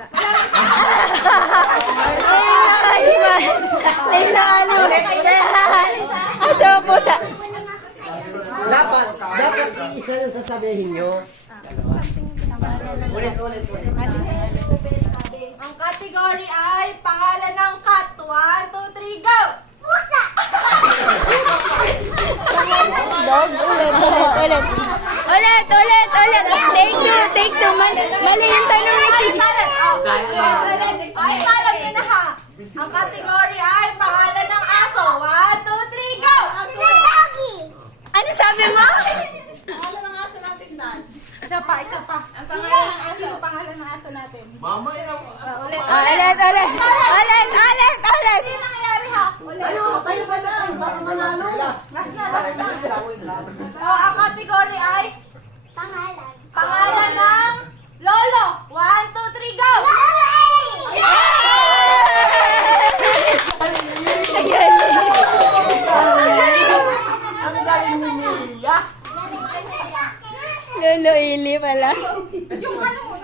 pusa. Ay, naano. Aso ang pusa. Dapat isa yung sasabihin nyo. Ulit. Ang category ay pangalan ng cat. 1, 2, 3, go! Pusa! Dog, ulit. Take two. Mali yung tanong natin. Ay, alam niyo na ha. Ang category ay pangalan ng aso. 1, 2, 3, go! Ano sabi mo? Pangalan ng aso natin, Dan. Isa pa. Ang pangalan ng aso natin. Mama, yun ang... Ulit. Ulit. Hindi nangyayari ha. Ulit. Kayo ba na? Baka manalo. Last na. Ang category ay pangalan ng lolo. 1, 2, 3, go! Ano galing ni Mia? Lolo Ili pala. Yung ano mo,